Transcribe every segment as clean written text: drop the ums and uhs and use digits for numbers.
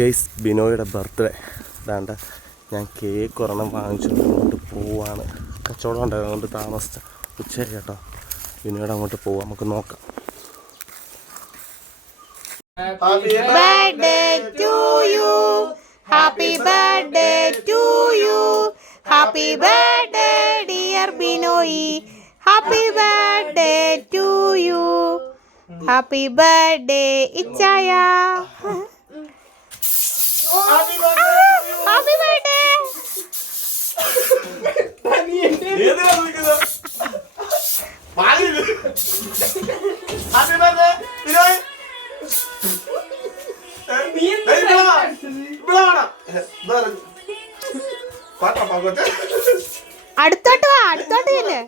Guys, ബിനോയുടെ birthday ഇതാണ്ട് ഞാൻ cake ഒരെണ്ണം വാങ്ങിച്ചുകൊണ്ട് അങ്ങോട്ട് പോവാണ്. കച്ചവടം ഉണ്ടായിരുന്നു, അതുകൊണ്ട് താമസിച്ച ഉച്ചയായി കേട്ടോ. ബിനോയുടെ അങ്ങോട്ട് പോവാം, നമുക്ക് നോക്കാം. Happy birthday to you. Happy birthday to you. Happy birthday dear Binoy. Happy birthday to you. Happy birthday Ichaya. Happy birthday. അടുത്തോട്ട് വാ, അടുത്തോട്ട് ഇല്ലേ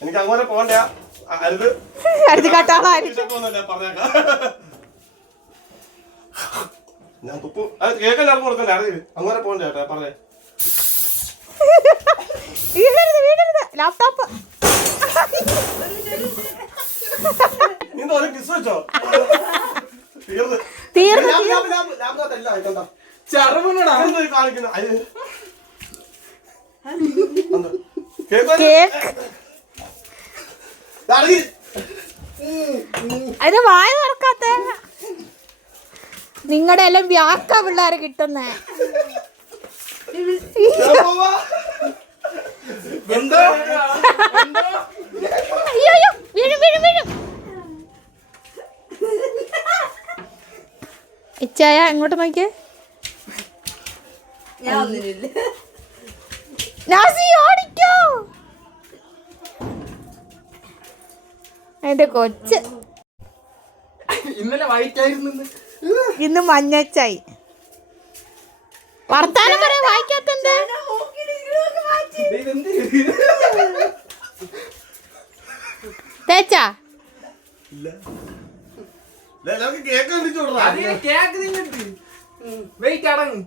എനിക്ക് അങ്ങനെ പോകണ്ട. ഞാൻ തുപ്പു കേക്കല്ല കൊടുക്കണ്ട. അങ്ങനെ പോകണ്ട ചേട്ടാ, പറഞ്ഞേ. ലാപ്ടോപ്പ് കിസ് വെച്ചോ? തീർന്ന് അതിന് വായ തുറക്കാത്ത നിങ്ങളുടെ എല്ലാം വ്യാക്ക പിള്ളേരെ കിട്ടുന്നേ. ഇച്ചായ എങ്ങോട്ട് നോക്കിയേ. ഓടിക്കോ എന്റെ കൊച്ച്. ഇന്നലെ വൈറ്റായിരുന്നു, ഇന്ന് മഞ്ഞച്ചായി. വർത്താനം പറയാ വായിക്കാത്തന്റെ തേച്ചാ കേക്ക് കേക്ക് തിന്നിട്ട് വെയിറ്റ് അടങ്ങ്.